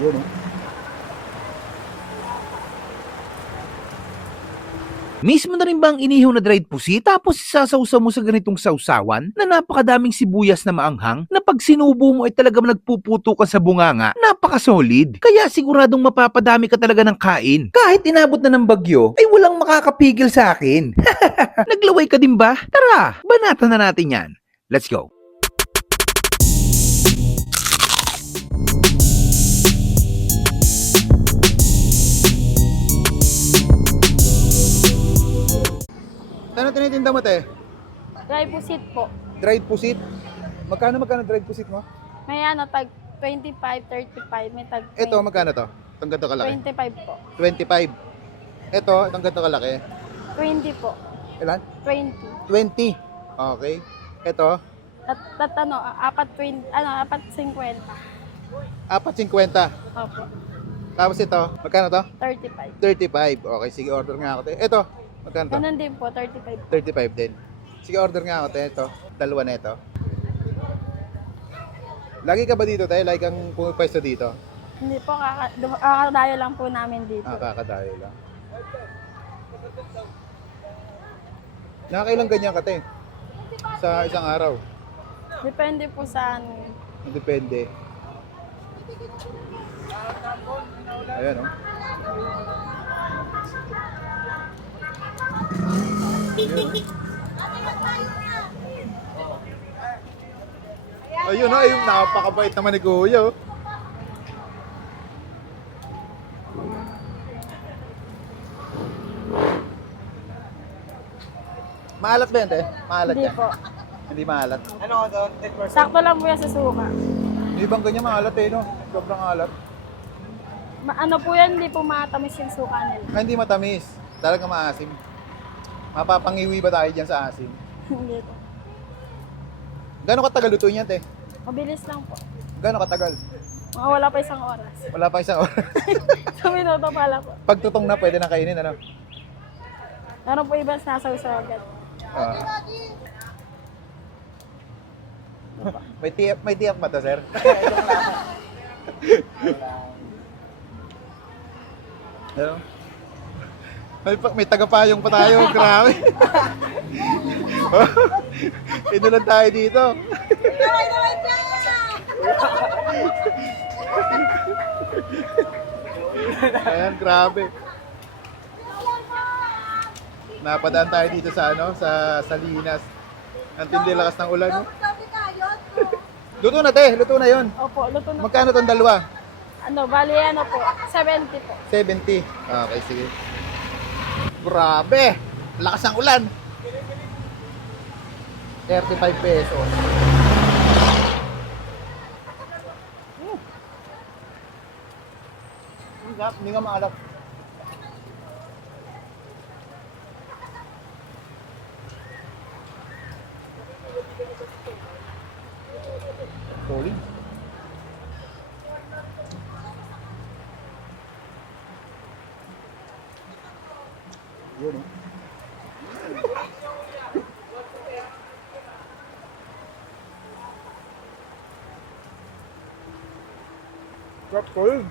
Yun oh. Mismo na rin ba ang inihaw na dried pusit tapos isasawsaw mo sa ganitong sausawan na napakadaming sibuyas na maanghang na pag sinubo mo ay talagang nagpuputo ka sa bunganga, napaka-solid. Kaya siguradong mapapadami ka talaga ng kain. Kahit inabot na ng bagyo, ay walang makakapigil sa akin. Naglaway ka din ba? Tara, banatan na natin yan. Let's go. Ano tinitinda mo, te? Dry pusit po. Dried pusit? Magkano dried pusit mo? May ano, tag 25, 35, may tag 20. Ito, magkano to? Itong ganito kalaki? 25 po. 25. Ito, itong ganito kalaki? 20 po. Ilan? 20. 20. Okay. Ito, At ano, apat 20, ano, apat 50. 4.50. Opo. Tapos ito, magkano to? 35. 35. Okay, sige, order nga ako, te. Ito, magkano to? Ganun din po, 35. 35 din. Sige, order nga ako, te. Ito, dalawa na ito. Lagi ka ba dito, te? Lagi kang pumipwesto dito? Hindi po, kakadayo lang po namin dito. Kakadayo lang. Nakakailang ganyan ka, te? Sa isang araw? Depende po sa ano. Depende. Ayan, oh. Ayun, oh, ayun, napakabait naman ni Kuya, oh. Maalat ba yan, te? Maalat Hindi yan? po. Hindi maalat. Sakto lang po yan sa suka. Yung ibang ganyan maalat, eh, no? Sobrang alat. Ano po yan, hindi po matamis yung suka nila. Ay, hindi matamis. Talaga maasim. Mapapangiwi ba tayo dyan sa asim? Hindi po. Gano'ng katagal luto niyan, te? Mabilis lang po. Gano'ng katagal? Mga wala pa isang oras. Wala pa isang oras. Sa minuto pala po. Pag tutong na, pwede na kainin, ano? Meron po iba sinasawsaw agad. Ah. May tiyak ba to, sir? Ano? May tagapayong pa tayo, grabe. Inulan tayo dito. Ayan, grabe. Napadaan tayo dito sa ano, sa Salinas. Ang tindi lakas ng ulan, no? Luto na, te, luto na 'yon. Opo, luto na. Magkano tong dalawa? Ano, bali ano po, 70 po. 70. Okay, sige. Grabe! Lakas ng ulan. 35 pesos. Hindi nga maalap. Solid. Yun, oh. Crap, solid.